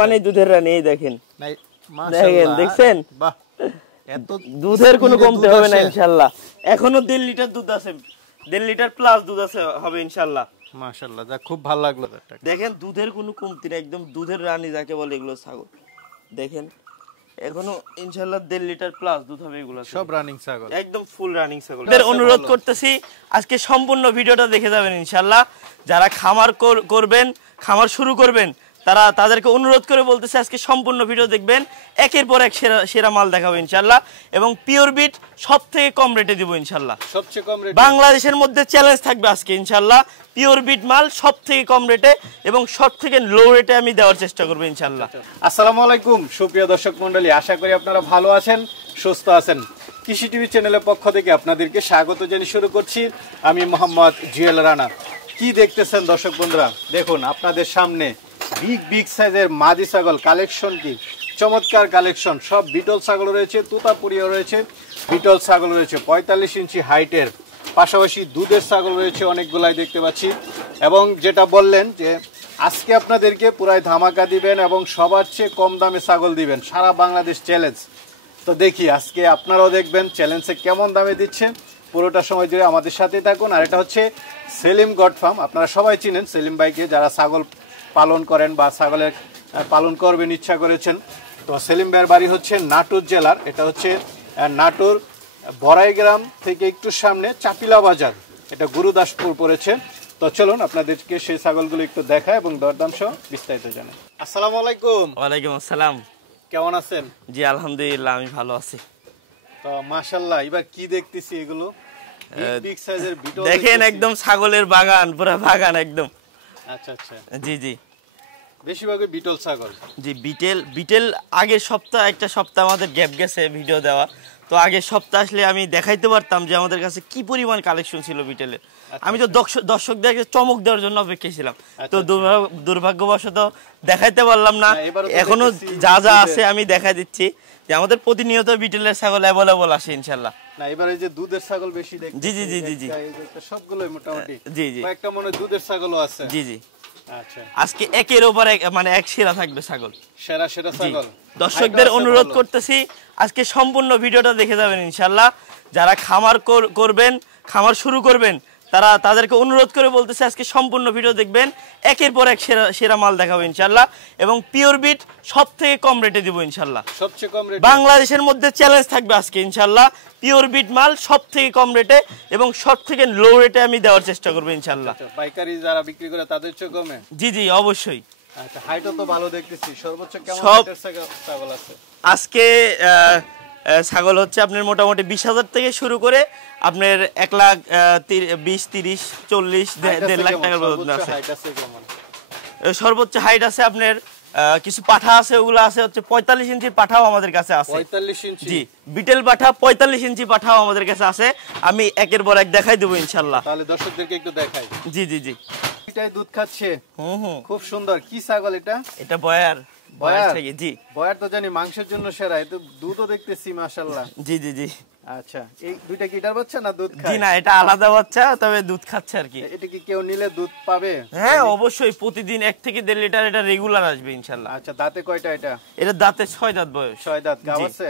মানে দুধের রানী এই দেখেন, মাশাআল্লাহ দেখছেন, বাহ, এত দুধের কোনো কমতে হবে না ইনশাআল্লাহ। এখনো 1.5 লিটার দুধ আছে, 1.5 লিটার প্লাস দুধ আছে হবে ইনশাআল্লাহ। মাশাআল্লাহ, যা খুব ভালো লাগলো। দেখেন দুধের কোনো কমতি না, একদম দুধের রানী যাকে বলে এগুলো ছাগল। দেখেন এখনো ইনশাআল্লাহ 1.5 লিটার প্লাস দুধ হবে, এগুলো সব রানিং ছাগল, একদম ফুল রানিং ছাগল। এদের অনুরোধ করতেছি আজকে সম্পূর্ণ ভিডিওটা দেখে যাবেন ইনশাআল্লাহ। যারা খামার করবেন, খামার শুরু করবেন, তাদেরকে অনুরোধ করে বলতেছে আজকে সম্পূর্ণ ভিডিও দেখবেন, একের পর এক সেরা মাল দেখাবো ইনশাআল্লাহ। এবং পিওর বিট সবথেকে কম রেটে দিব ইনশাআল্লাহ, সবচেয়ে কম রেটে বাংলাদেশের মধ্যে চ্যালেঞ্জ থাকবে আজকে ইনশাআল্লাহ। পিওর বিট মাল সবথেকে কম রেটে এবং সবথেকে লো রেটে আমি দেওয়ার চেষ্টা করব ইনশাআল্লাহ। আসসালামু আলাইকুম সুপ্রিয় দর্শক মণ্ডলী, আশা করি আপনারা ভালো আছেন, সুস্থ আছেন। কৃষি টিভি চ্যানেলের পক্ষ থেকে আপনাদেরকে স্বাগত জানিয়ে শুরু করছি আমি মোহাম্মদ জুয়েল রানা। কি দেখতেছেন দর্শক বন্ধুরা, দেখুন আপনাদের সামনে বিগ সাইজের মাদি ছাগল কালেকশন, কি চমৎকার কালেকশন। সব বিটল ছাগল রয়েছে, তুতাপুরিয়া রয়েছে, বিটল ছাগল রয়েছে 45 ইঞ্চি হাইটের, পাশাপাশি দুধের ছাগল রয়েছে অনেকগুলাই দেখতে পাচ্ছি। এবং যেটা বললেন যে আজকে আপনাদেরকে পুরাই ধামাকা দিবেন এবং সবার চেয়ে কম দামে ছাগল দিবেন, সারা বাংলাদেশ চ্যালেঞ্জ। তো দেখি আজকে আপনারাও দেখবেন চ্যালেঞ্জে কেমন দামে দিচ্ছে, পুরোটা সময় জুড়ে আমাদের সাথেই থাকুন। আর এটা হচ্ছে সেলিম গড ফার্ম, আপনারা সবাই চিনেন সেলিম ভাইকে, যারা ছাগল পালন করেন বা ছাগলের পালন করবেন ইচ্ছা করেছেন। তো সেলিম ভাইয়ের বাড়ি হচ্ছে নাটোর জেলার, এটা হচ্ছে নাটোর বড়াইগ্রাম থেকে একটু সামনে চাপিলা বাজার, এটা গুরুদাসপুর পড়েছে। তো চলুন আপনাদেরকে সেই ছাগলগুলো একটু দেখায় এবং দরদাম সহ বিস্তারিত জানাই। আসসালামু আলাইকুম। ওয়ালাইকুম আসসালাম। কেমন আছেন? জি আলহামদুলিল্লাহ, আমি ভালো আছি। তো মাশাআল্লাহ, এবার কি দেখতেছি এগুলো বিগ সাইজের বিটল, দেখেন একদম ছাগলের বাগান, পুরো বাগান একদম। আচ্ছা আচ্ছা, জি জি, বেশিরভাগই বিটল ছাগল। জি বিটেল আগের সপ্তাহ, একটা সপ্তাহ আমাদের গ্যাপ গেছে ভিডিও দেওয়া, তো আগের সপ্তাহ আসলে আমি দেখাইতে পারতাম যে আমাদের কাছে কি পরিমাণ কালেকশন ছিল বিটেলের। আমি তো দর্শকদেরকে চমক দেওয়ার জন্য অপেক্ষা ছিলাম, তো দুর্ভাগ্যবশত দেখাইতে পারলাম না। এখনো যা যা আছে আমি দেখাই দিচ্ছি যে আমাদের প্রতিনিয়ত বিটেলের ছাগল অ্যাভেলেবল আসে ইনশাআল্লাহ। না এবারে যে দুধের ছাগল বেশি দেখছি। জি জি জি জি জি, সবগুলোই মোটামুটি। জি জি, একটা মনে দুধের ছাগলও আছে। জি জি, আচ্ছা, আজকে একের উপর এক, মানে এক সেরা থাকবে ছাগল, সেরা ছাগল। দর্শকদের অনুরোধ করতেছি আজকে সম্পূর্ণ ভিডিওটা দেখে যাবেন ইনশাআল্লাহ। যারা খামার করবেন, খামার শুরু করবেন, তাদেরকে অনুরোধ করে বলতেছে আজকে সম্পূর্ণ ভিডিও দেখবেন, একের পর এক সেরা মাল দেখাবো ইনশাআল্লাহ। এবং পিওর বিট সবথেকে কম রেটে দিব ইনশাআল্লাহ, সবচেয়ে কম রেটে, বাংলাদেশের মধ্যে চ্যালেঞ্জ থাকবে আজকে ইনশাআল্লাহ। পিওর বিট মাল সবথেকে কম রেটে এবং সবথেকে লো রেটে আমি দেওয়ার চেষ্টা করব ইনশাআল্লাহ। পাইকারি যারা বিক্রি করে তাদের চেয়ে কমে? জি জি অবশ্যই। আচ্ছা, হাইটও তো ভালো দেখতেছি, সর্বোচ্চ কেমন হাইটের ছাগল আছে আজকে? ছাগল হচ্ছে আপনার মোটামুটি 20,000 থেকে শুরু করে আপনার 1,20,30,40 1.5 লাখ টাকার পর্যন্ত আছে। সর্বোচ্চ হাইট আছে আপনার, কিছু পাঠা আছে, ওগুলো আছে হচ্ছে 45 ইঞ্চির পাঠাও আমাদের কাছে আছে। 45 ইঞ্চি? জি, বিটেল পাঠা 45 ইঞ্চি পাঠাও আমাদের কাছে আছে, আমি একের পর এক দেখাই দেবো ইনশাআল্লাহ। তাহলে দর্শকদেরকে একটু দেখাই। জি জি জি, এটাই দুধ খাচ্ছে, খুব সুন্দর। কি ছাগল এটা? এটা বয়ার। জি, বয়ার তো জানি মাংসের জন্য সেরা, এটা দুধও দেখতেছি মাশাআল্লাহ। জি জি জি। আচ্ছা, এই দুইটা কি এটার বাচ্চা না দুধ খায়? জি না, এটা আলাদা বাচ্চা, তবে দুধ খাচ্ছে আর কি। এটা কি কেউ নিলে দুধ পাবে? হ্যাঁ অবশ্যই, প্রতিদিন 1 থেকে 1.5 লিটার এটা রেগুলার আসবে ইনশাআল্লাহ। আচ্ছা, দাঁতে কয়টা এটা? এটা দাঁতে 6 দাঁত বয়স। 6 দাঁত। গাব আছে?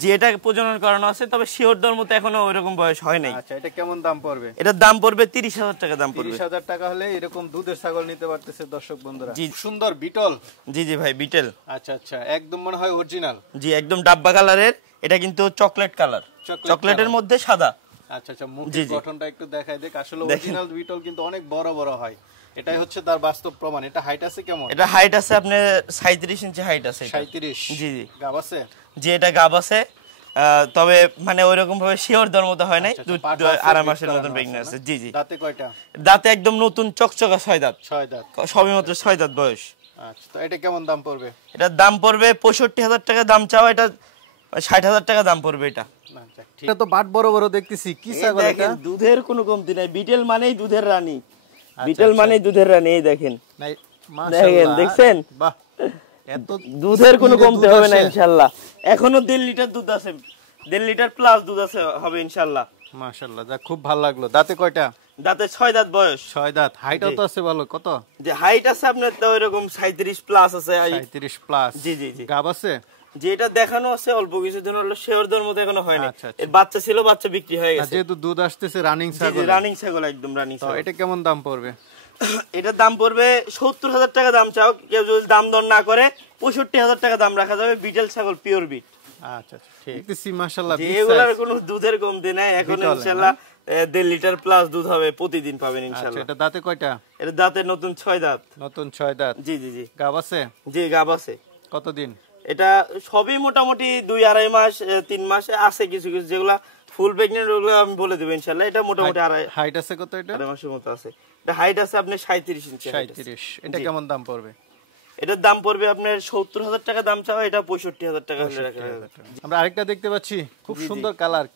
জি, এটা প্রজনন করানো আছে, তবে শিওর দর মতো এখনো ওইরকম বয়স হয় নাই। আচ্ছা, এটা কেমন দাম পড়বে? এটার দাম পড়বে 30,000 টাকা দাম পড়বে। 30,000 টাকা হলে এরকম দুধের ছাগল নিতে পারতেছে দর্শক বন্ধুরা। জি, সুন্দর বিটল। জি জি ভাই, বিটেল। আচ্ছা আচ্ছা, একদম মনে হয় অরিজিনাল। জি, একদম ডাব্বা কালারের, এটা কিন্তু চকলেট কালার, চকলেটের মধ্যে সাদা। আচ্ছা আচ্ছা, মুখের গঠনটা একটু দেখাই দেখ, আসলে অরিজিনাল বিটল কিন্তু অনেক বড় বড় হয়, এটাই হচ্ছে তার বাস্তব প্রমাণ। এটা হাইট আছে কেমন? এটা হাইট আছে আপনার 37 ইঞ্চি হাইট আছে। 37? জি জি। গাব আছে? জি, এটা গাব আছে, তবে মানে ওইরকম ভাবে শিওর দর মতো হয় নাই, 2.5 মাসের মতন প্রেগন্যান্ট আছে। জি জি। দাঁতে কয়টা? দাঁতে একদম নতুন চকচকা 6 দাঁত। 6 দাঁত, সবে মাত্র 6 দাঁত বয়স। আচ্ছা, তো এটা কেমন দাম পড়বে? এটার দাম পড়বে 65,000 টাকা দাম চাওয়া, এটা 60,000 টাকা দাম পড়বে এটা। আচ্ছা, এটা তো বাট বড় বড় দেখতেছি, কি ছাগল এটা? দুধের কোনো কমতি নাই, বিটেল মানেই দুধের রানী, বিটেল মানেই দুধের রানী এই দেখেন। মাশাআল্লাহ, দেখছেন, বাহ, এত দুধের কোনো কমতি হবে না ইনশাআল্লাহ। এখনো 1.5 লিটার দুধ আছে, 1.5 লিটার প্লাস দুধ আছে হবে ইনশাআল্লাহ। মাশাআল্লাহ, যা খুব ভালো লাগলো। দাঁতে কয়টা? দাঁতে 6 দাঁত বয়স। 6 দাঁত। হাইটও তো আছে ভালো, কত? যে হাইট আছে আপনার তো এরকম 37 প্লাস আছে। 37 প্লাস। জি জি জি। গাব আছে? যে এটা দেখানো আছে অল্প কিছুদিন হলো, শেওরদের মতো এখনো হয়নি। আচ্ছা, এর বাচ্চা ছিল, বাচ্চা বিক্রি হয়ে গেছে। যেহেতু দুধ আসতেছে রানিং ছাগল। রানিং ছাগল, একদম রানিং তো ছাগল। এটা কেমন দাম পড়বে? এটার দাম পড়বে 70,000 টাকা দাম চাও, কেউ যদি দাম দর না করে 65,000 টাকা দাম রাখা যাবে। বিটেল ছাগল, পিওর বিট। আচ্ছা আচ্ছা, ঠিক আছে। মাশাআল্লাহ, এগুলার কোনো দুধের কমতি নাই এখন। ইনশাআল্লাহ 1.5 লিটার প্লাস দুধ হবে, প্রতিদিন পাবেন ইনশাআল্লাহ। এটা দাঁতে কয়টা? এটা দাঁতে নতুন 6 দাঁত। নতুন 6 দাঁত। জি জি জি। গাব আছে? জি, গাব আছে। কতদিন? এটা সবই মোটামুটি 2-2.5 মাস 3 মাসে আছে, কিছু কিছু যেগুলা ফুল প্রেগন্যান্ট ওগুলো আমি বলে দেব ইনশাআল্লাহ। এটা মোটামুটি হাইট আছে কত? এটা 2.5 মাসের মতো আছে। এটা হাইট আছে আপনার 37 ইঞ্চি। 37। এটা কেমন দাম পড়বে? এটার দাম পড়বে আপনার 70,000 টাকা দাম চাও, এটা 65,000 টাকা হলে রাখা যাবে। আমরা আরেকটা দেখতে পাচ্ছি, খুব সুন্দর কালার,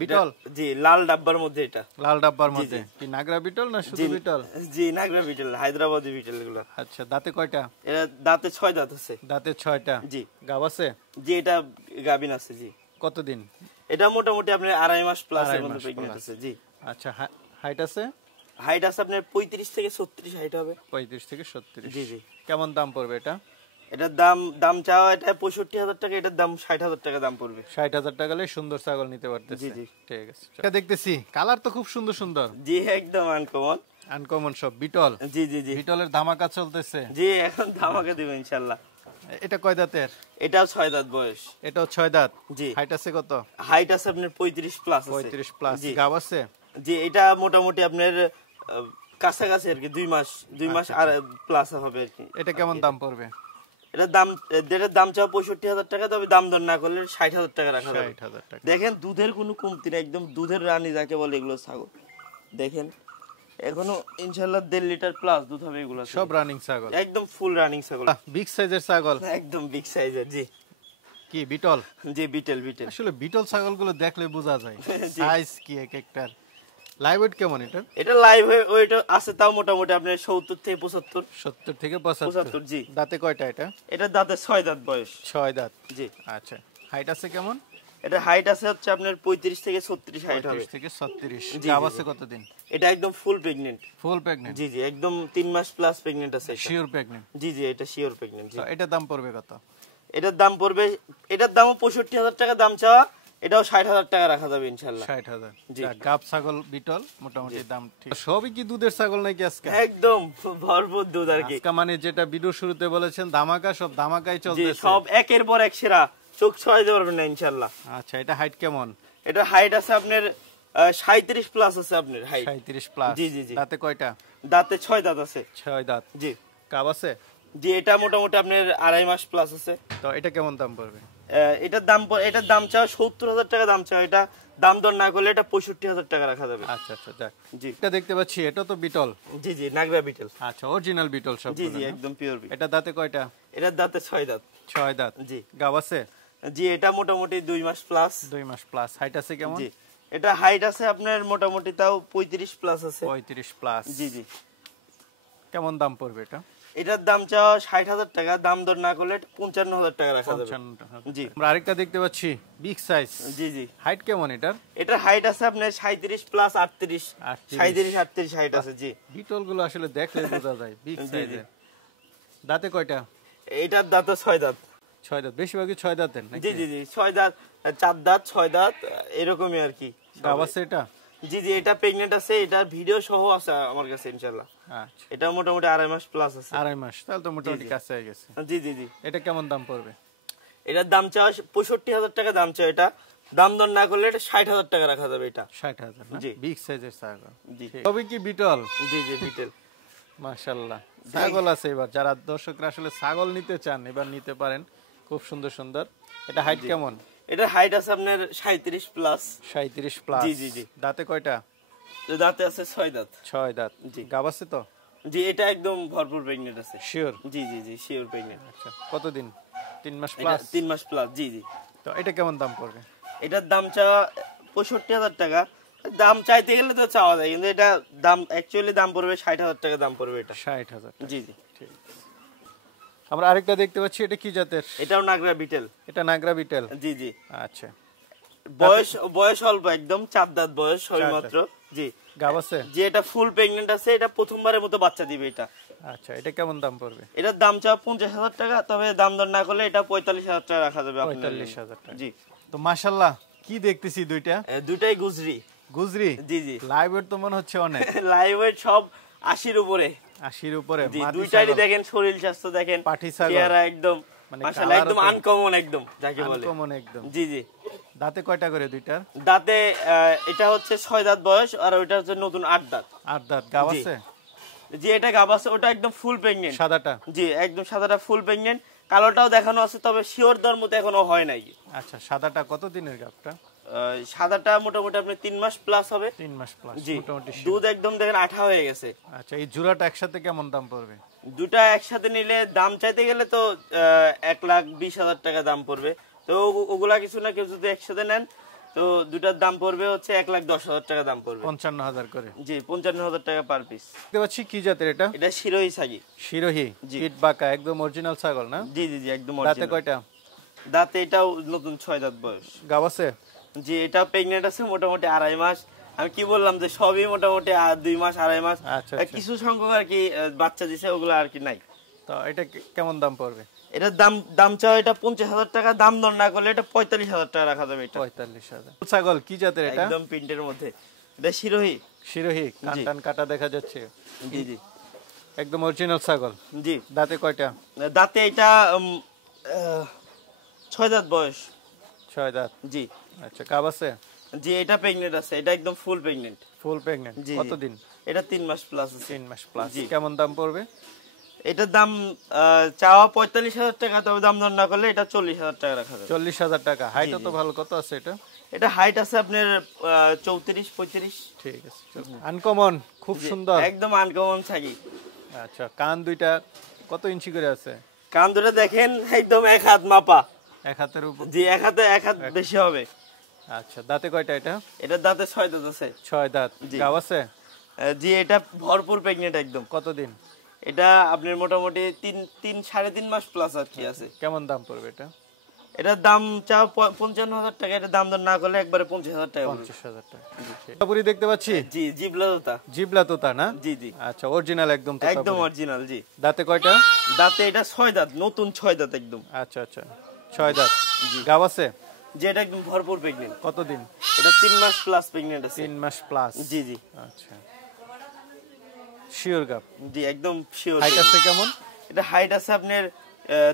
বিটল। জি, লাল ডাব্বার মধ্যে। এটা লাল ডাব্বার মধ্যে কি নাগরা বিটল না শুধু বিটল? জি, নাগরা বিটল, হায়দ্রাবাদি বিটল এগুলো। আচ্ছা, দাঁতে কয়টা? এটা দাঁতে 6 দাঁত আছে। দাঁতে 6টা। জি। গাব আছে? জি, এটা গাবিন আছে। জি। কতদিন? এটা মোটামুটি আপনার 2.5 মাস প্লাস এর মধ্যে প্রেগন্যান্ট আছে। জি। আচ্ছা, হাইট আছে? হাইট আছে আপনার 35 থেকে 36 হাইট হবে। 35 থেকে 36। জি জি। কেমন দাম পড়বে এটা? এটার দাম চাওয়া এটা 65,000 টাকা, এটার দাম 60,000 টাকা দাম পড়বে। 60,000 টাকা হলে সুন্দর ছাগল নিতে পারতেছে। জি জি। ঠিক আছে। এটা দেখতেছি কালার তো খুব সুন্দর সুন্দর। জি, একদম আনকমন। আনকমন সব বিটল। জি জি জি। বিটলের ধামাকা চলতেছে। জি, এখন ধামাকা দিব ইনশাআল্লাহ। এটা কয় দাঁতের? এটাও 6 দাঁত বয়স। এটাও 6 দাঁত। জি। হাইট আছে কত? হাইট আছে আপনার 35 প্লাস আছে। 35 প্লাস। জি। গাব আছে? জি, এটা মোটামুটি আপনার কাছাকাছি আর কি 2 মাস আর প্লাস হবে আর কি। এটা কেমন দাম পড়বে? এটার দাম চাও 65,000 টাকা, তবে দাম দর না করলে 60,000 টাকা রাখা যাবে। 60,000 টাকা। দেখেন দুধের কোনো কমতি নেই, একদম দুধের রানী যাকে বলে এগুলো ছাগল। দেখেন এখনো ইনশাআল্লাহ 1.5 লিটার প্লাস দুধ হবে এগুলো। সব রানিং ছাগল, একদম ফুল রানিং ছাগল। বিগ সাইজের ছাগল, একদম বিগ সাইজের। জি। কি বিটল? জি, বিটেল। আসলে বিটল ছাগলগুলো দেখলে বোঝা যায় সাইজ কি এক একটার। লাইভ ওয়েট কেমন এটা? এটা লাইভ ওয়েট আছে তাও মোটামুটি আপনার 70 থেকে 75। 70 থেকে 75। জি। দাঁতে কয়টা এটা? এটা দাঁতে 6 দাঁত বয়স। 6 দাঁত। জি। আচ্ছা, হাইট আছে কেমন? এটা হাইট আছে হচ্ছে আপনার 35 থেকে 36 হাইট হবে। 35 থেকে 36। জি, গাব জি, আছে কতদিন? এটা একদম ফুল প্রেগন্যান্ট। ফুল প্রেগন্যান্ট? জি জি, একদম 3 মাস প্লাস প্রেগন্যান্ট আছে এটা। Sure pregnant? জি জি, এটা শিওর প্রেগন্যান্ট। জি। তো এটার দাম পড়বে কত? এটার দামও 65,000 টাকা দাম চাওয়া, এটাও 60,000 টাকা রাখা যাবে ইনশাআল্লাহ। 60,000। জি। গাব ছাগল বিটল মোটামুটি দাম ঠিক। সবই কি দুধের ছাগল নাকি আজকে? একদম ভরপুর দুধ আর কি। আজকে মানে যেটা ভিডিও শুরুতে বলেছেন ধামাকা, সব ধামাকাই জি, চলতেছে। সব একের পর এক সেরা, চোখ ছয় দিতে পারবেন না ইনশাআল্লাহ। আচ্ছা, এটা হাইট কেমন? এটা হাইট আছে আপনার 37 প্লাস আছে আপনার হাইট। 37 প্লাস। জি জি জি। দাঁতে কয়টা? দাঁতে 6 দাঁত আছে। 6 দাঁত। জি। গাব আছে? জি, এটা মোটামুটি আপনার 2.5 মাস প্লাস আছে। তো এটা কেমন দাম পড়বে? এটার দাম চাও 70,000 টাকা দাম চাও, এটা দাম দর না করলে এটা 65,000 টাকা রাখা যাবে। আচ্ছা আচ্ছা, যাক। জি। এটা দেখতে পাচ্ছি, এটা তো বিটল। জি জি, নাগরা বিটল। আচ্ছা, অরিজিনাল বিটল সব। জি জি, একদম পিওর বিটল। এটা দাঁতে কয়টা? এটার দাঁতে 6 দাঁত। 6 দাঁত। জি। গাব আছে? জি, এটা মোটামুটি 2 মাস প্লাস। 2 মাস প্লাস। হাইট আছে কেমন? জি, এটা হাইট আছে আপনার মোটামুটি তাও 35 প্লাস আছে। 35 প্লাস। জি জি। কেমন দাম পড়বে এটা? এটার দাম চাওয়া 60,000 টাকা, দাম দর না করলে 55,000 টাকা রাখা যাবে। 55। জি। আমরা আরেকটা দেখতে পাচ্ছি, বিগ সাইজ। জি জি। হাইট কেমন এটার? এটার হাইট আছে আপনার 37 প্লাস 38। 37-38 হাইট আছে। জি। বিটল গুলো আসলে দেখলে বোঝা যায় বিগ জি, সাইজের। দাঁতে কয়টা? এটার দাঁতে 6 দাঁত। 6 দাঁত। বেশিরভাগই 6 দাঁতের নাকি? জি জি জি, 6 দাঁত, 4 দাঁত, 6 দাঁত এরকমই আর কি। গাব আছে এটা? জি জি, এটা প্রেগন্যান্ট আছে, এটা ভিডিও সহ আছে আমার কাছে ইনশাআল্লাহ। আচ্ছা, এটা মোটামুটি 2.5 মাস প্লাস আছে। 2.5 মাস, তাহলে তো মোটামুটি কাছে হয়ে গেছে। জি জি জি। এটা কেমন দাম পড়বে? এটার দাম চাওয়া 65,000 টাকা দাম চাওয়া, এটা দাম দর না করলে এটা 60,000 টাকা রাখা যাবে এটা। 60,000 না? জি। বিগ সাইজের ছাগল। জি। তবে কি বিটল? জি জি, বিটেল। মাশাআল্লাহ, ছাগল আছে এবার। যারা দর্শকরা আসলে ছাগল নিতে চান এবার নিতে পারেন, খুব সুন্দর সুন্দর। এটা হাইট কেমন? এটার হাইট আছে আপনার 37 প্লাস। 37 প্লাস। জি জি জি। দাঁতে কয়টা? দাঁতে আছে 6 দাঁত। 6 দাঁত। জি। গাব আছে তো? জি, এটা একদম ভরপুর প্রেগন্যান্ট আছে। শিওর? জি জি জি, শিওর প্রেগন্যান্ট। আচ্ছা, কতদিন? 3 মাস এটা প্লাস? 3 মাস প্লাস। জি জি। তো এটা কেমন দাম পড়বে? এটার দাম চাওয়া 65,000 টাকা। দাম চাইতে গেলে তো চাওয়া যায়, কিন্তু এটা দাম অ্যাকচুয়ালি দাম পড়বে 60,000 টাকা দাম পড়বে এটা। 60,000। জি জি। ঠিক আছে। আমরা আরেকটা দেখতে পাচ্ছি, এটা কি জাতের? এটাও নাগরা বিটেল। এটা নাগরা বিটেল। জি জি। আচ্ছা, বয়স অল্প, একদম 4 দাঁত বয়স সবে মাত্র। জি গাব আছে? যে এটা ফুল প্রেগন্যান্ট আছে, এটা প্রথমবারের মতো বাচ্চা দিবে এটা। আচ্ছা, এটা কেমন দাম পড়বে? এটার দাম চাও 50,000 টাকা, তবে দাম দর না করলে এটা 45,000 টাকা রাখা যাবে আপনার। 45,000 টাকা। জি। তো মাশাআল্লাহ, কি দেখতেছি দুইটা? দুটাই গুজরি। গুজরি? জি জি। লাইভ ওয়েট তো মনে হচ্ছে অনেক। লাইভ ওয়েট সব 80-র উপরে। 80-র উপরে। জি, মাদি দুইটারই ছাগল। দেখেন শরীর স্বাস্থ্য দেখেন, পাঠি ছাগল। চেহারা একদম মানে মাশাআল্লাহ একদম কালারও তো- আনকমন, একদম যাকে বলে। আনকমন একদম। জি জি। দাঁতে কয়টা করে দুইটার? দাঁতে এটা হচ্ছে 6 দাঁত বয়স, আর ওইটা হচ্ছে নতুন 8 দাঁত। 8 দাঁত। গাব জি। আছে? জি, এটা গাব আছে, ওটা একদম ফুল প্রেগন্যান্ট। সাদাটা? জি, একদম সাদাটা ফুল প্রেগন্যান্ট। কালোটাও দেখানো আছে, তবে শিওর দর মতো এখনো হয় নাই। আচ্ছা, সাদাটা কত দিনের গাবটা? সাদাটা মোটামুটি আপনি 3 মাস প্লাস হবে। 3 মাস প্লাস। জি, মোটামুটি sure। দুধ একদম দেখেন আঠা হয়ে গেছে। আচ্ছা, এই জোড়াটা একসাথে কেমন দাম পড়বে? দুটা একসাথে নিলে দাম চাইতে গেলে তো 1,20,000 টাকা দাম পড়বে। তো ওগুলা কিছু না, কেউ যদি একসাথে নেন তো দুটার দাম পড়বে হচ্ছে 1,10,000 টাকা দাম পড়বে। 55,000 করে। জি, 55,000 টাকা পার পিস। দেখতে পাচ্ছি কি জাতের এটা? এটা শিরোহী ছাগি। শিরোহী? জি। পিট বাঁকা, একদম অরিজিনাল ছাগল না? জি জি জি, একদম দাঁতে original। কয়টা? দাঁতে এটাও নতুন 6 দাঁত বয়স। গাব আছে? জি, এটা প্রেগনেন্ট আছে মোটামুটি 2.5 মাস। আমি কি বললাম যে সবই মোটামুটি 2 মাস 2.5 মাস। আচ্ছা, আচ্ছা। কিছু সংখ্যক আর কি বাচ্চা দিছে, ওগুলো আর কি নাই। তো এটা কেমন দাম পড়বে? এটার দাম চাও এটা 50,000 টাকা, দাম দর না করলে এটা 45,000 টাকা রাখা যাবে এটা। 45,000। ছাগল কি জাতের এটা? একদম প্রিন্টের মধ্যে। এটা শিরোহী। শিরোহী? কান কাটা দেখা যাচ্ছে। জি জি একদম অরিজিনাল ছাগল। জি। দাঁতে কয়টা? দাঁতে এটা 6 দাঁত বয়স। 6 দাঁত। জি আচ্ছা, গাব আছে? জি, এটা প্রেগনেন্ট আছে, এটা একদম ফুল প্রেগনেন্ট। ফুল প্রেগন্যান্ট? জি। কতদিন? এটা 3 মাস প্লাস আছে। 3 মাস প্লাস। জি। কেমন দাম পড়বে? এটার দাম চাওয়া 45,000 টাকা, তবে দাম দর না করলে এটা 40,000 টাকা রাখা যাবে। 40,000 টাকা। হাইটও জি, তো জি। ভালো। কত আছে এটা? এটা হাইট আছে আপনার 34-35। ঠিক আছে। আনকমন, খুব জি, সুন্দর। একদম আনকমন ছাগি। আচ্ছা, কান দুইটা কত ইঞ্চি করে আছে? কান দুটো দেখেন একদম 1 হাত মাপা। 1 হাতের উপর? জি, 1 হাত বেশি হবে। আচ্ছা, দাঁতে কয়টা এটা? এটার দাঁতে 6 দাঁত আছে। 6 দাঁত। জি। গাব আছে? জি, এটা ভরপুর প্রেগনেন্ট একদম। কতদিন? এটা আপনার মোটামুটি 3.5 মাস প্লাস আর কি আছে। কেমন দাম পড়বে এটা? এটার দাম চাও 55,000 টাকা, এটা দাম দর না করলে একবারে 50,000 টাকা পড়বে। 50,000 টাকা। তোতাপুরি দেখতে পাচ্ছি। জি, জিবলা তোতা। জিবলা তোতা না? জি জি, আচ্ছা, অরিজিনাল একদম তোতাপুরি। একদম অরিজিনাল। জি, দাঁতে কয়টা? দাঁতে এটা 6 দাঁত, নতুন 6 দাঁত একদম। আচ্ছা আচ্ছা, 6 দাঁত। গাব আছে? যে এটা একদম ভরপুর প্রেগনেন্ট। কতদিন? এটা 3 মাস প্লাস প্রেগনেন্ট আছে। 3 মাস প্লাস। জি জি আচ্ছা, শিওর গাব। জি, একদম শিওর। হাইট আছে কেমন? এটা হাইট আছে আপনার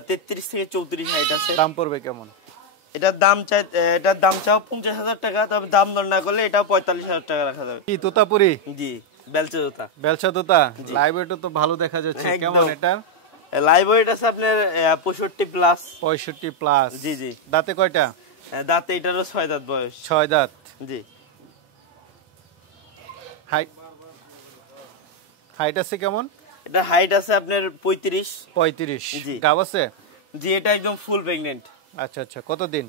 33 থেকে 34 হাইট আছে। দাম পড়বে কেমন? এটার দাম চাও 50,000 টাকা, তবে দাম দর না করলে এটা 45,000 টাকা রাখা যাবে। কি তোতাপুরি? জি, বেলচা তোতা। বেলচা তোতা? লাইভ ওয়েটও তো ভালো দেখা যাচ্ছে। একদম। কেমন এটা? লাইভ ওয়েট আছে আপনার 65 প্লাস। 65 প্লাস। জি জি। দাঁতে কয়টা? দাঁতে এটারও 6 দাঁত বয়স। 6 দাঁত। জি। হাইট আছে কেমন? এটা হাইট আছে আপনার 35। 35। জি। গাব আছে? জি, এটা একদম ফুল প্রেগনেন্ট। আচ্ছা আচ্ছা, কতদিন?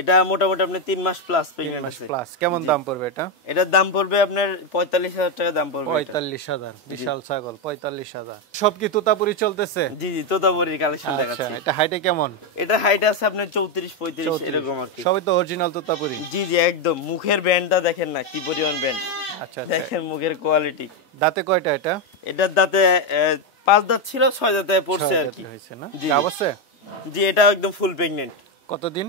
এটা মোটামুটি আপনার 3 মাস প্লাস 3 প্রেগনেন্ট মাস আছে। প্লাস। কেমন দাম পড়বে এটা? এটার দাম পড়বে আপনার 45,000 টাকা দাম পড়বে এটা। 45,000। বিশাল ছাগল। 45,000। সব কি তোতাপুরি চলতেছে? জি জি, তোতাপুরির কালেকশন আচ্ছা, দেখাচ্ছি। এটা হাইটে কেমন? এটা হাইট আছে আপনার 34-35 এরকম আর কি। সবই তো অরিজিনাল তোতাপুরি। জি জি, একদম। মুখের ব্যান্ডটা দেখেন না কি পরিমাণ ব্যান্ড। আচ্ছা আচ্ছা। দেখেন মুখের কোয়ালিটি। দাঁতে কয়টা এটা? এটার দাঁতে 5 দাঁত ছিল, 6 দাঁতে পড়ছে 6 আর দাঁত কি। হয়েছে না? জি, গাব আছে? জি, এটা একদম ফুল প্রেগনেন্ট। কতদিন?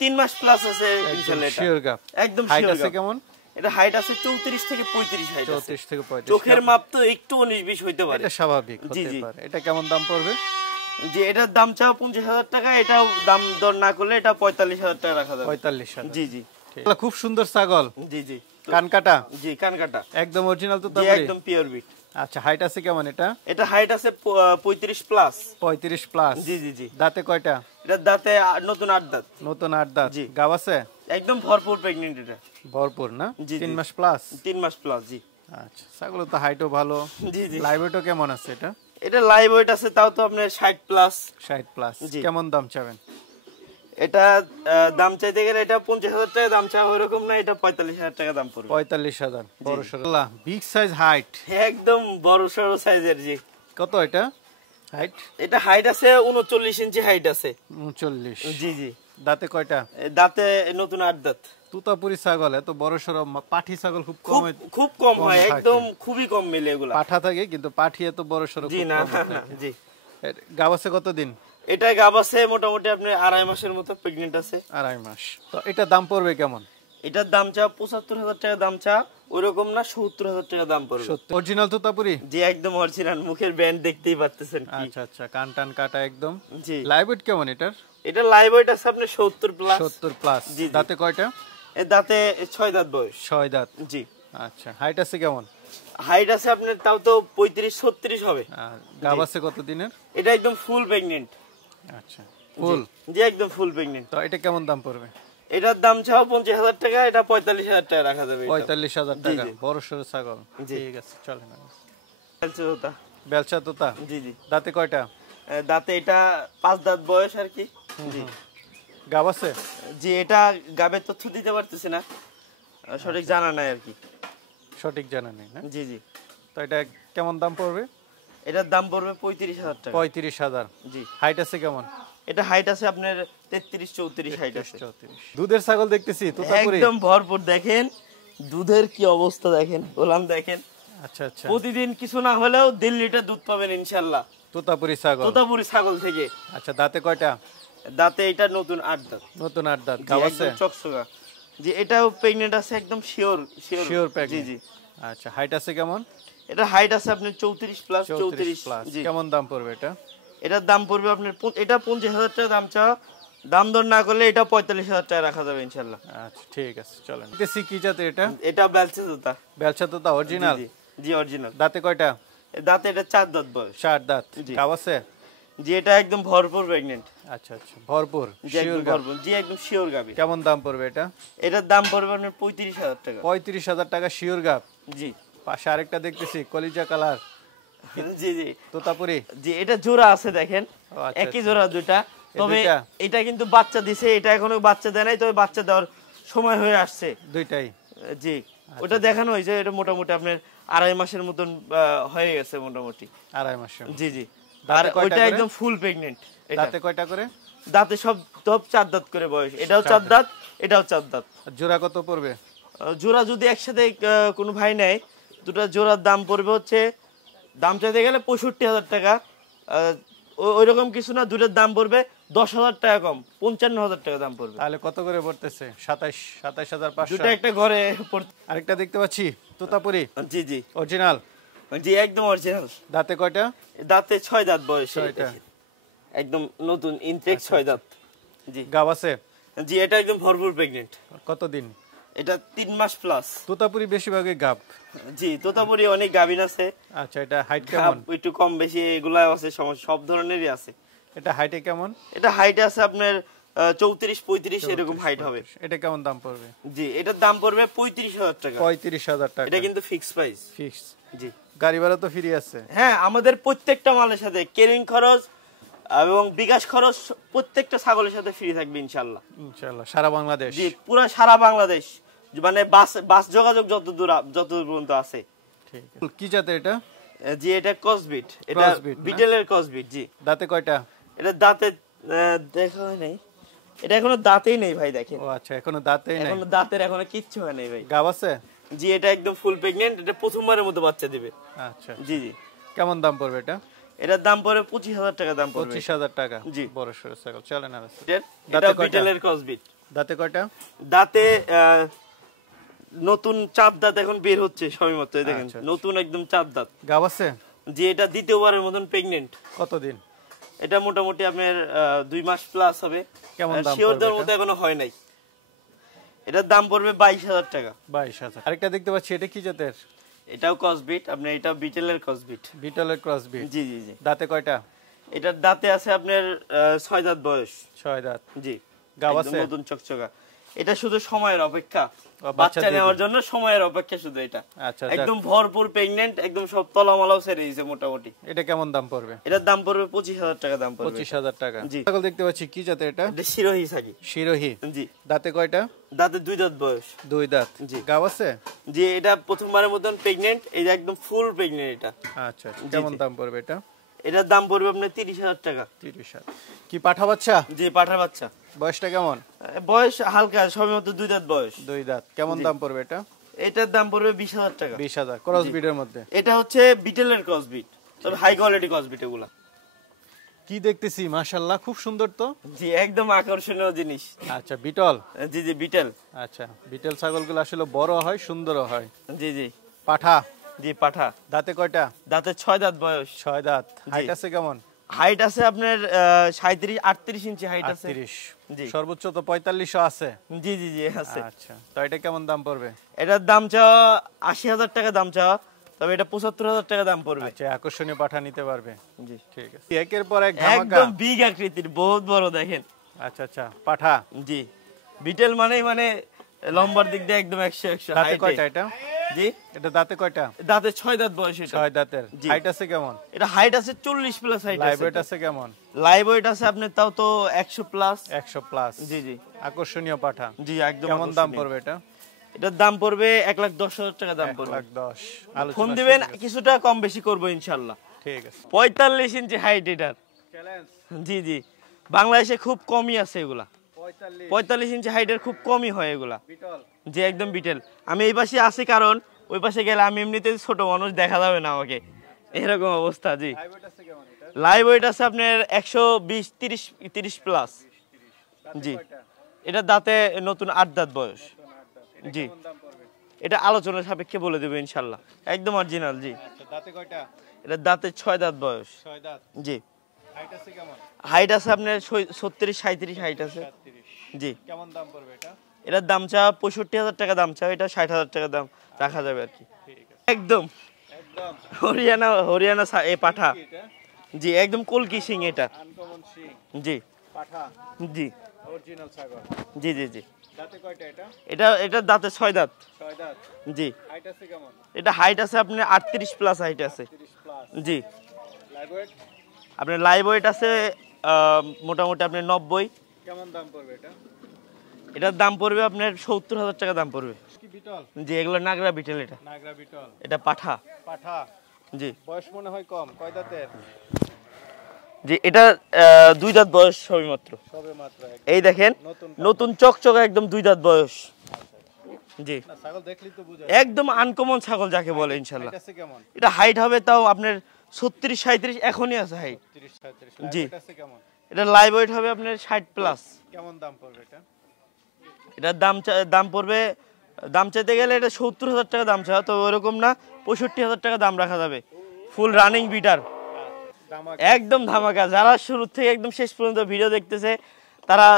3 মাস প্লাস আছে ইনশাআল্লাহ এটা। শিওর গাব। একদম হাইট শিওর। আছে কেমন? এটা হাইট আছে 34 থেকে 35 হাইট আছে। 34 থেকে 35। চোখের মাপ তো একটু 19-20 হইতে পারে। এটা স্বাভাবিক জি, হতে জি। পারে। এটা কেমন দাম পড়বে? যে এটার দাম চাও 50,000 টাকা, এটাও দাম দর না করলে এটা 45,000 টাকা রাখা যাবে। 45,000। জি জি ঠিক। খুব সুন্দর ছাগল। জি জি। কান কাটা? জি, কান কাটা। একদম অরিজিনাল জি, তোতাপুরি? একদম পিওর বিট। আচ্ছা, হাইট আছে কেমন এটা? এটা হাইট আছে 35 প্লাস। 35 প্লাস। জি জি জি। দাঁতে কয়টা? এটার দাঁতে নতুন 8 দাঁত। নতুন 8 দাঁত। জি। গাব আছে? একদম ভরপুর প্রেগনেন্ট এটা। ভরপুর না? জি, 3 জি। মাস প্লাস। 3 মাস প্লাস। জি আচ্ছা, ছাগল তো হাইটও ভালো। জি জি। লাইভ ওয়েটও কেমন আছে এটা? এটা লাইভ ওয়েট আছে তাও তো আপনার 60 প্লাস। 60 প্লাস। জি। কেমন দাম চাবেন? এটা দাম চাইতে গেলে এটা 50,000 টাকা দাম চাওয়া ওরকম না, এটা 45,000 টাকা দাম পড়বে। 45,000। বড় সরো। Big size height. একদম বড় সড়ো সাইজের। জি। কত এটা হাইট? এটা হাইট আছে 39 ইঞ্চি হাইট আছে। 39। জি জি। দাঁতে কয়টা? দাঁতে নতুন 8 দাঁত। তুতাপুরি ছাগল এত বড় সড়, পাঠি ছাগল খুব খুব কম, খুব কম হয়, একদম খুবই কম মেলে এগুলা। পাঠা থাকে কিন্তু পাঠি এত বড় সড় জি খুব না কম না থাকে। জি। গাব আছে কতদিন? এটা গাব আছে মোটামুটি আপনার 2.5 মাসের মতো প্রেগনেন্ট আছে। 2.5 মাস। তো এটা দাম পড়বে কেমন? এটার দাম চা 75,000 টাকা দাম চা, ওইরকম না 70,000 টাকা দাম পড়বে। অরিজিনাল তুতাপুরি? জি একদম অরিজিনাল, মুখের ব্যান্ড দেখতেই পাচ্ছেন কি। আচ্ছা আচ্ছা, কান টান কাটা একদম। জি। লাইভ ওয়েট কেমন এটার? এটা লাইভ ওয়েট আছে আপনার 70 প্লাস। 70 প্লাস। জি। দাঁতে কয়টা? এর দাঁতে 6 দাঁত বয়স। 6 দাঁত। জি। আচ্ছা, হাইট আছে কেমন? হাইট আছে আপনার তাও তো 35-36 হবে। আর গাব আছে কত দিনের? এটা একদম ফুল প্রেগনেন্ট। আচ্ছা, ফুল? জি একদম ফুল প্রেগনেন্ট। তো এটা কেমন দাম পড়বে? এটার দাম চাও 50,000 টাকা, এটা 45,000 টাকা রাখা যাবে। 45,000 টাকা। জি। বড় সড় ছাগল। জি। ঠিক আছে, চলে না। বেলচা। বেলচা তোতা? জি জি। দাঁতে কয়টা? দাঁতে এটা 5 দাঁত বয়স আর কি। জি। গাব আছে? জি, এটা গাবের তথ্য দিতে পারতেছি না, সঠিক জানা নাই আর কি। সঠিক জানা নেই না? জি জি। তো এটা কেমন দাম পড়বে? এটার দাম পড়বে 35,000 টাকা। 35,000। জি। হাইট আছে কেমন? এটা হাইট আছে আপনার 33-34 হাইট আছে। 34। দুধের ছাগল দেখতেছি তুতাপুরি? একদম ভরপুর, দেখেন দুধের কি অবস্থা, দেখেন গোলাম দেখেন। আচ্ছা আচ্ছা। প্রতিদিন কিছু না হলেও 1.5 লিটার দুধ পাবেন ইনশাআল্লাহ তুতাপুরি ছাগল? তোতাপুরি ছাগল থেকে। আচ্ছা, দাঁতে কয়টা? দাঁতে এটা নতুন 8 দাঁত। নতুন 8 দাঁত। জি, গাব আছে? একদম চকচকা। জি, এটাও প্রেগনেন্ট আছে একদম শিওর। শিওর জি প্রেগন্যান্ট। জি। আচ্ছা, হাইট আছে কেমন? এটা হাইট আছে আপনার 34 প্লাস। 34 প্লাস। জি। কেমন দাম পড়বে এটা? এটার দাম পড়বে আপনার এটা 50,000 টাকা দাম চা, দাম দর না করলে এটা 45,000 টাকা রাখা যাবে ইনশাআল্লাহ। আচ্ছা, ঠিক আছে, চলেন। দেখতেছি কি জাতের এটা? এটা বেলচা তোতা। বেলচা তোতা অরিজিনাল? জি জি অরিজিনাল। দাঁতে কয়টা? দাঁতে এটা 4 দাঁত বয়স। 4 দাঁত। জি। গাব আছে? জি, এটা একদম ভরপুর প্রেগনেন্ট। আচ্ছা আচ্ছা, ভরপুর জি একদম শিওর গাব। ভরপুর, জি একদম শিওর গাবি। কেমন দাম পড়বে এটা? এটার দাম পড়বে আপনার 35,000 টাকা। 35,000 টাকা শিওর গাব। জি পাশে আরেকটা দেখতেছি কলিজা কালার জি জি। তোতাপুরি? জি, এটা জোড়া আছে দেখেন, ও আচ্ছা, একই আচ্ছা। জোড়া দুইটা, এই তবে দুইটা? এটা কিন্তু বাচ্চা দিছে, এটা এখনো বাচ্চা দেয় নাই, তবে বাচ্চা দেওয়ার সময় হয়ে আসছে। দুইটাই? জি, ওটা দেখানো হয়েছে, এটা মোটামুটি আপনার 2.5 মাসের মতন হয়ে গেছে মোটামুটি। 2.5 মাসের? জি জি। দাঁতে আর কয়টা ওইটা করে? একদম ফুল প্রেগনেন্ট। দাঁতে কয়টা করে? দাঁতে সব 4 দাঁত করে বয়স, এটাও 4 দাঁত, এটাও 4 দাঁত। আর জোড়া কত পড়বে? জোড়া যদি একসাথে কোনো ভাই নেয়, দুটা জোড়ার দাম পড়বে হচ্ছে, দাম চাইতে গেলে 65,000 টাকা, ওইরকম কিছু না, দুটার দাম পড়বে 10,000 টাকা কম, 55,000 টাকা দাম পড়বে। তাহলে কত করে পড়তেছে? 27,500। দুটা একটা ঘরে আরেকটা দেখতে পাচ্ছি তোতাপুরি? জি জি অরিজিনাল? জি একদম অরিজিনাল। দাঁতে কয়টা? দাঁতে 6 দাঁত বয়স। 6টা। একদম নতুন ইনটেক 6 দাঁত। জি গাব আছে? জি, এটা একদম ভরপুর প্রেগনেন্ট। কতদিন? এটা 3 মাস প্লাস। তোতাপুরি বেশিরভাগই গাব? জি, তোতাপুরি অনেক গাভিন আছে। আচ্ছা, এটা হাইট গাব কেমন? একটু কম বেশি এগুলা আছে, সব ধরনেরই আছে। এটা হাইটে কেমন? এটা হাইট আছে আপনার 34-35 এরকম হাইট হবে। এটা কেমন দাম পড়বে? জি, এটার দাম পড়বে 35,000 টাকা। 35,000 টাকা? এটা কিন্তু ফিক্স প্রাইস। ফিক্স? জি। গাড়ি ভাড়া তো ফ্রি আছে? হ্যাঁ, আমাদের প্রত্যেকটা মালের সাথে ক্যারিং খরচ এবং বিকাশ খরচ প্রত্যেকটা ছাগলের সাথে ফ্রি থাকবে ইনশাআল্লাহ। ইনশাআল্লাহ সারা বাংলাদেশ? জি, পুরো সারা বাংলাদেশ, মানে বাস যোগাযোগ যত দূর পর্যন্ত আছে। ঠিক আছে। কি জাতের এটা? জি, এটা ক্রসবিট, এটা Crossbreed না? বিটেলের ক্রসবিট। জি। দাঁতে কয়টা? এটা দাঁতে দেখা হয় নাই, এটা এখনো দাঁতেই নেই ভাই, দেখেন ও আচ্ছা, এখনো দাঁতেই নাই? এখনো দাঁতের এখনো কিচ্ছু হয় নাই ভাই। গাব আছে? জি, এটা একদম ফুল প্রেগনেন্ট, এটা প্রথমবারের মতো বাচ্চা দিবে। আচ্ছা। জি জি। কেমন দাম পড়বে এটা? এটার দাম পড়বে 25,000 টাকা দাম পড়বে। 25,000 টাকা? জি। বড় সরো ছাগল, চলে না? এটা বিটেলের ক্রসবিট। দাঁতে কয়টা? দাঁতে নতুন 4 দাঁত এখন বের হচ্ছে সবেমাত্র, এই দেখেন আচ্ছা, নতুন একদম 4 দাঁত। গাব আছে? জি, এটা দ্বিতীয়বারের মতন প্রেগনেন্ট। কতদিন? এটা মোটামুটি আপনার 2 মাস প্লাস হবে। কেমন দাম শিওর পড়বে দেওয়ার এটা? মতো এখনো হয় নাই। এটার দাম পড়বে 22,000 টাকা। 22,000। আরেকটা দেখতে পাচ্ছি, এটা কি জাতের? এটাও ক্রসবিট, আপনার এটা বিটেলের ক্রসবিট। বিটলের ক্রসবিট? জি জি জি। দাঁতে কয়টা? এটার দাঁতে আছে আপনার 6 দাঁত বয়স। 6 দাঁত। জি। গাব একদম আছে? নতুন চকচকা। এটা শুধু সময়ের অপেক্ষা, বাচ্চা বাচ্চা দিয়ে নেওয়ার দিবে। জন্য সময়ের অপেক্ষা শুধু এটা। আচ্ছা, একদম ভরপুর প্রেগনেন্ট, একদম সব তলামালাও ছেড়ে দিয়েছে মোটামুটি। এটা কেমন দাম পড়বে? এটার দাম পড়বে 25,000 টাকা দাম পড়বে। 25,000 টাকা? জি। ছাগল দেখতে পাচ্ছি, কি জাতের এটা? এটা শিরোহী ছাগি। শিরোহী? জি। দাঁতে কয়টা? দাঁতে 2 দাঁত বয়স। 2 দাঁত। জি। গাব আছে? জি, এটা প্রথমবারের মতন প্রেগনেন্ট, এই যে একদম ফুল প্রেগনেন্ট এটা। আচ্ছা, কেমন জি। দাম পড়বে এটা? এটার দাম পড়বে আপনার 30,000 টাকা। 30,000। কি পাঠা বাচ্চা? জি, পাঠার বাচ্চা। বয়সটা কেমন? বয়স হালকা, সবেমাত্র 2 দাঁত বয়স। 2 দাঁত। কেমন দাম পড়বে এটা? এটার দাম পড়বে 20,000 টাকা। 20,000 ক্রস বিটের মধ্যে। এটা হচ্ছে বিটেলের ক্রস বিট, তবে হাই কোয়ালিটি ক্রস বিট এগুলা। কি দেখতেছি মাশাআল্লাহ, খুব সুন্দর তো। জি, একদম আকর্ষণীয় জিনিস। আচ্ছা, বিটল। জি জি, বিটেল। আচ্ছা, বিটেল ছাগলগুলো আসলে বড় হয়, সুন্দরও হয়। জি জি। পাঠা। জি, পাঠা। দাঁতে কয়টা? দাঁতে 6 দাঁত বয়স। 6 দাঁত। হাইট আছে কেমন? হাইট আছে আপনার 37-38 ইঞ্চি হাইট আছে। 38। জি। সর্বোচ্চ তো 45ও আছে। জি জি জি আছে। আচ্ছা, তো এটা কেমন দাম পড়বে? এটার দাম চাওয়া 80,000 টাকা দাম চাওয়া, তবে এটা 75,000 টাকা দাম পড়বে। আচ্ছা, আকর্ষণীয় পাঠা নিতে পারবে। জি, ঠিক আছে। একের পর এক ধামাকা। একদম বিগ আকৃতির, বহুত বড় দেখেন। আচ্ছা আচ্ছা, পাঠা। জি, বিটেল মানে লম্বার দিক দিয়ে একদম 100 দাঁতে হাইটে। কয়টা এটা? জি, এটা দাঁতে কয়টা? দাঁতে 6 দাঁত বয়স এটা। 6 দাঁতের। জি। হাইট আছে কেমন? এটা হাইট আছে 40 প্লাস হাইট লাইভ আছে। ওয়েট আছে কেমন? লাইভ ওয়েট আছে আপনার তাও তো 100 প্লাস। 100 প্লাস। জি জি। আকর্ষণীয় পাঠা। জি, একদম। কেমন দাম আকর্ষণীয়। পড়বে এটা? এটার দাম পড়বে 1,10,000 টাকা দাম পড়বে। 1,10,000। ফোন আলোচনা দিবেন, সুযোগ আছে। কিছুটা কম বেশি করবো ইনশাআল্লাহ। ঠিক আছে। 45 ইঞ্চি হাইট এটার। চ্যালেঞ্জ। জি জি, বাংলাদেশে খুব কমই আছে এগুলা। 45। 45 ইঞ্চি হাইটের খুব কমই হয় এগুলা। বিটল। যে একদম বিটেল। আমি এই পাশে আছি কারণ ওই পাশে গেলে আমি এমনিতে ছোট মানুষ, দেখা যাবে না আমাকে, এরকম অবস্থা। জি, লাইভ ওয়েট আছে কেমন এটা? লাইভ ওয়েট আছে আপনার 120-30 প্লাস। জি, এটা দাঁতে নতুন 8 দাঁত বয়স। জি, কেমন দাম পড়বে? এটা আলোচনার সাপেক্ষে বলে দেবো ইনশাল্লাহ, একদম অরিজিনাল। জি, আচ্ছা, দাঁতে কয়টা? এটা দাঁতে 6 দাঁত বয়স। 6 দাঁত। জি, হাইট আছে কেমন? হাইট আছে আপনার 36-37 হাইট আছে। 37। জি, কেমন দাম পড়বে এটা? এটার দাম চা 65,000 টাকা দাম চা, এটা 60,000 টাকা দাম রাখা যাবে আর কি। ঠিক আছে। একদম একদম। হরিয়ানা এ পাঠা। কি এটা? জি, একদম কলকি সিং এটা। আনকমন সিং। জি পাঠা। জি অরিজিনাল ছাগল। জি জি জি। দাঁতে কয়টা এটা? এটা দাঁতে 6 দাঁত। 6 দাঁত। জি, হাইট আছে কেমন? এটা হাইট আছে আপনার 38 প্লাস হাইট আছে। 30 প্লাস। জি, লাইভ ওয়েট আপনার লাইভ ওয়েট আছে মোটামুটি আপনার 90। কেমন দাম পড়বে এটা? এটার দাম পড়বে আপনার 70,000 টাকা দাম পড়বে। কি বিটল? জি, এগুলো নাগরা বিটেল। এটা নাগরা বিটল। এটা পাঠা। পাঠা। জি বয়স মনে হয় কম। কয় দাঁতের? জি, এটা 2 দাঁত বয়স সবেমাত্র। সবে মাত্র এক। এই দেখেন, নতুন নতুন চকচকে একদম 2 দাঁত বয়স। জি, না, ছাগল দেখলি তো বুঝা একদম আনকমন ছাগল যাকে বলে ইনশাল্লাহ। হাইট আছে কেমন? এটা হাইট হবে তাও আপনার 36-37 এখনই আছে হাইট। 30 37। জি। লাইভ ওয়েট আছে কেমন? এটা লাইভ ওয়েট হবে আপনার 60 প্লাস। কেমন দাম পড়বে এটা? এটার দাম পড়বে, দাম চাইতে গেলে এটা 70,000 টাকা দাম চাওয়া, তো ওরকম না, 65,000 টাকা দাম রাখা যাবে। ফুল রানিং বিটার, দামাক। একদম ধামাকা। যারা শুরু থেকে একদম শেষ পর্যন্ত ভিডিও দেখতেছে তারা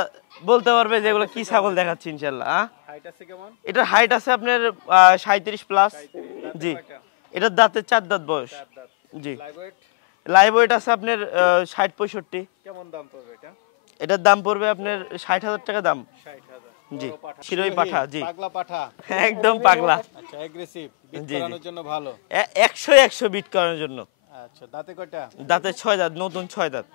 বলতে পারবে যে এগুলো কি ছাগল দেখাচ্ছি ইনশাল্লাহ। হাইট আছে কেমন? এটার হাইট আছে আপনার 37 প্লাস। জি, এটার দাঁতের 4 দাঁত বয়স। 4 দাঁত। জি, লাইভ ওয়েট লাইভ ওয়েট আছে আপনার 60-65। কেমন দাম পড়বে এটা? এটার দাম পড়বে আপনার 60,000 টাকা দাম। 60,000। জি, বড় পাঠা। শিরোই পাঠা। জি, পাগলা পাঠা। একদম পাগলা। আচ্ছা, এগ্রেসিভ। বিট জি, জি। করানোর জন্য ভালো। 100 বিট করার জন্য। আচ্ছা, দাঁতে কয়টা? দাঁতে 6 দাঁত, নতুন 6 দাঁত।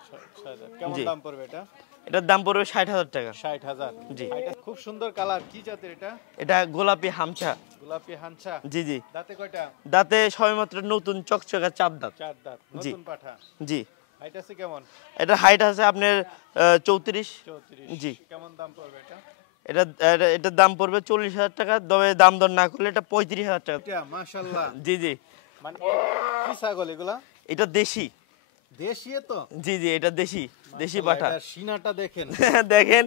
6 দাঁত। কেমন জি। দাম পড়বে এটা? এটার দাম পড়বে 60,000 টাকা। 60,000। জি। হাইটটা খুব সুন্দর কালার। কি জাতের এটা? এটা গোলাপি হামছা। গোলাপি হানসা। জি জি, দাঁতে কয়টা? দাঁতে সবেমাত্র নতুন চকচকা 4 দাঁত। 4 দাঁত। জি। নতুন পাঠা। জি, হাইট আছে কেমন? এটা হাইট আছে আপনার 34। 34। জি। কেমন দাম পড়বে এটা? এটার দাম পড়বে 40,000 টাকা, তবে দাম দর না করলে এটা 35,000 টাকা। এটা মাশাআল্লাহ। জি জি, মানে কি ছাগল এগুলা? এটা দেশি। দেশি তো? জি জি, এটা দেশি মাশাআল্লাহ, পাঠা। এটার সিনাটা দেখেন। দেখেন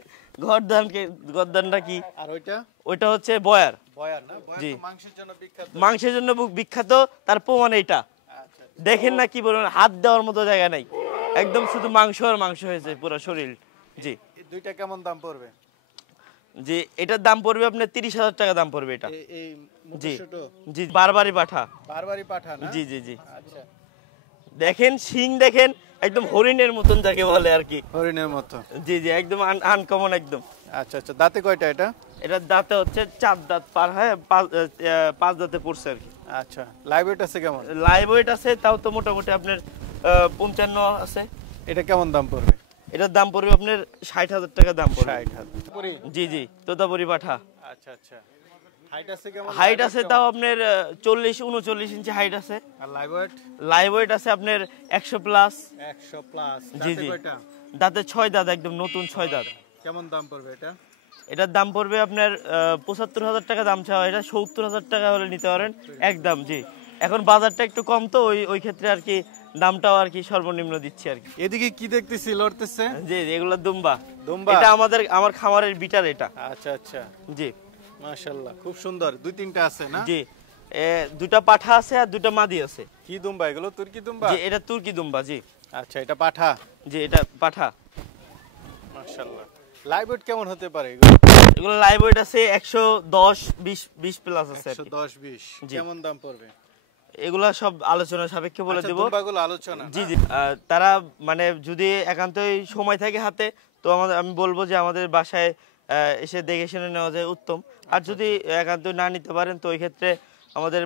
গর্দানটা কি। আর ওইটা? ওইটা হচ্ছে বয়ার। বয়ার না? বয়ার জি। তো মাংসের জন্য বিখ্যাত। মাংসের জন্য বিখ্যাত, তার প্রমাণ এটা। আচ্ছা। দেখেন না কি বলবেন, হাত দেওয়ার মতো জায়গা নাই, একদম শুধু মাংস আর মাংস হয়েছে পুরো শরীর। জি এই দুইটা কেমন দাম পড়বে? জি, এটার দাম পড়বে আপনার 30,000 টাকা দাম পড়বে এটা। এই জি ছোট জি, বারবারই পাঠা। বারবারই পাঠা না? জি জি জি, আচ্ছা, দেখেন শিং দেখেন, একদম হরিণের মতন যাকে বলে আর কি। হরিণের মতো। জি জি, একদম আনকমন একদম। আচ্ছা আচ্ছা, দাঁতে কয়টা এটা? এটার দাঁতে হচ্ছে 4 দাঁত পার হয়, 5 দাঁতে পড়ছে আর কি। আচ্ছা, লাইভ ওয়েট আছে কেমন? লাইভ ওয়েট আছে তাও তো মোটামুটি আপনার 55 আছে। এটা কেমন দাম পড়বে? এটার দাম পড়বে আপনার 60,000 টাকা দাম পড়বে। 60,000। জি জি, তোতাপুরি পাঠা। আচ্ছা আচ্ছা, হাইট আছে কেমন? হাইট আছে তাও আপনার 40-39 ইঞ্চি হাইট আছে। আর লাইভ ওয়েট? লাইভ ওয়েট আছে আপনার 100 প্লাস। 100 প্লাস। জি দাঁতে জি, কয়টা? দাঁতে 6 দাঁত, একদম নতুন 6 দাঁত। কেমন দাম পড়বে এটা? এটার দাম পড়বে আপনার ৭৫,০০০ টাকা দাম চাওয়া, এটা ৭০,০০০ টাকা হলে নিতে পারেন একদম। জি, এখন বাজারটা একটু কম, তো ওই ক্ষেত্রে আর কি দামটাও আর কি সর্বনিম্ন দিচ্ছি আর কি। এদিকে কি দেখতেছি লড়তেছে? জি, এগুলো দুম্বা। দুম্বা? এটা আমার খামারের বিটার এটা। আচ্ছা আচ্ছা, জি মাশাআল্লাহ, খুব সুন্দর। দুই তিনটা আছে না? জি, দুটা পাঠা আছে আর দুটা মাদি আছে। কি দুম্বা এগুলো? তুর্কি দুম্বা? জি, এটা তুর্কি দুম্বা। জি আচ্ছা, এটা পাঠা? জি, এটা পাঠা। মাশাআল্লাহ। লাইভ ওয়েট কেমন হতে পারে এগুলো? এগুলো লাইভ ওয়েট আছে 110 20 প্লাস আছে আর কি। 110 20। জি। কেমন দাম পড়বে? এগুলা সব আলোচনা সাপেক্ষে বলে আচ্ছা, দেব। দুম্বাগুলো আলোচনা? জি জি, তারা মানে যদি একান্তই সময় থাকে হাতে, তো আমি বলবো যে আমাদের বাসায় এসে দেখে শুনে নেওয়া যায় উত্তম। আর যদি একান্তই না নিতে পারেন, তো ওই ক্ষেত্রে আমাদের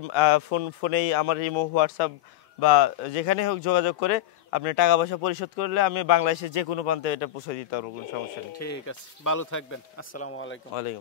ফোনেই আমার ইমো, হোয়াটসঅ্যাপ বা যেখানে হোক যোগাযোগ করে আপনি টাকা পয়সা পরিশোধ করলে আমি বাংলাদেশের যে কোনো প্রান্তে এটা পৌঁছে দিতে পারবো, কোনো সমস্যা নেই। ঠিক আছে, ভালো থাকবেন। আসসালামু আলাইকুম। ওয়ালাইকুম